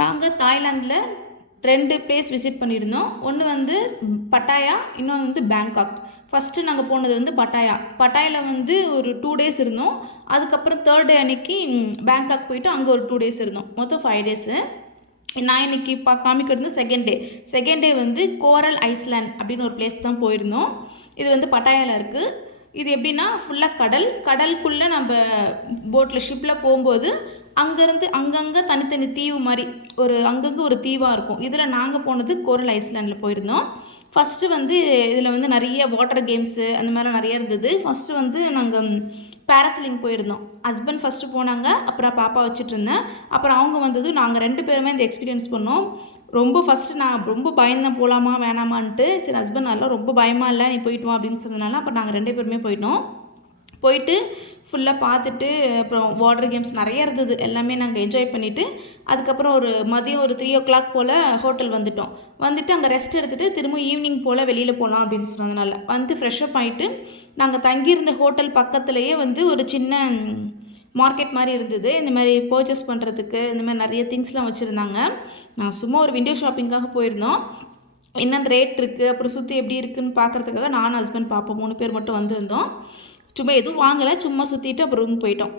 நாங்கள் தாய்லாந்தில் 2 place visit பண்ணியிருந்தோம். ஒன்று வந்து பட்டாயா, இன்னொன்று வந்து பேங்காக். ஃபஸ்ட்டு நாங்கள் போனது வந்து பட்டாயா. பட்டாயாவில் வந்து ஒரு 2 டேஸ் இருந்தோம். அதுக்கப்புறம் 3rd டே அன்னைக்கு பேங்காக் போயிட்டு அங்கே ஒரு 2 டேஸ் இருந்தோம். மொத்தம் 5 டேஸு. நான் இன்றைக்கி காமிக்கிறது செகண்ட் டே. செகண்ட் டே வந்து கோரல் ஐஸ்லேண்ட் அப்படின்னு ஒரு பிளேஸ் தான் போயிருந்தோம். இது வந்து பட்டாயாவில் இருக்குது. இது எப்படின்னா ஃபுல்லாக கடலுக்குள்ளே நம்ம போட்டில் ஷிப்பில் போகும்போது அங்கேருந்து அங்கங்கே தனித்தனி தீவு மாதிரி அங்கங்கே ஒரு தீவாக இருக்கும். இதில் நாங்கள் போனது கோரல் ஐஸ்லேண்டில் போயிருந்தோம். ஃபஸ்ட்டு வந்து இதில் வந்து நிறைய வாட்டர் கேம்ஸு அந்த மாதிரிலாம் நிறைய இருந்தது. ஃபஸ்ட்டு வந்து நாங்கள் பேராசிலிங் போயிருந்தோம். ஹஸ்பண்ட் ஃபஸ்ட்டு போனாங்க, அப்புறம் பாப்பா வச்சுட்டு இருந்தேன். அப்புறம் அவங்க வந்ததும் நாங்கள் 2 பேருமே இந்த எக்ஸ்பீரியன்ஸ் பண்ணோம். ஃபஸ்ட்டு நான் ரொம்ப பயந்தேன் போகலாமா வேணாமான்ட்டு. சரி ஹஸ்பண்ட் அதெல்லாம் ரொம்ப பயமாக இல்லை, நீ போயிட்டு வா அப்படின்னு சொன்னதுனால அப்புறம் நாங்கள் 2 பேருமே போயிட்டு ஃபுல்லாக பார்த்துட்டு அப்புறம் வாட்டர் கேம்ஸ் நிறைய இருந்தது. எல்லாமே நாங்கள் என்ஜாய் பண்ணிவிட்டு அதுக்கப்புறம் மதியம் ஒரு 3 போல் ஹோட்டல் வந்துட்டு அங்கே ரெஸ்ட் எடுத்துகிட்டு திரும்ப ஈவினிங் போல் வெளியில் போகலாம் அப்படின்னு சொன்னதுனால வந்து ஃப்ரெஷ்அப் ஆகிட்டு நாங்கள் தங்கியிருந்த ஹோட்டல் பக்கத்துலேயே வந்து ஒரு சின்ன மார்க்கெட் மாதிரி இருந்தது. இந்த மாதிரி பர்ச்சேஸ் பண்ணுறதுக்கு இந்த மாதிரி நிறைய திங்ஸ்லாம் வச்சுருந்தாங்க. நான் சும்மா ஒரு விண்டோ ஷாப்பிங்காக போயிருந்தோம். என்னென்ன ரேட் இருக்குது, அப்புறம் சுற்றி எப்படி இருக்குதுன்னு பார்க்குறதுக்காக நானும் ஹஸ்பண்ட் பாப்பா 3 பேர் மட்டும் வந்திருந்தோம். சும்மா எதுவும் வாங்கலை, சும்மா சுற்றிட்டு அப்புறம் ரூம் போயிட்டோம்.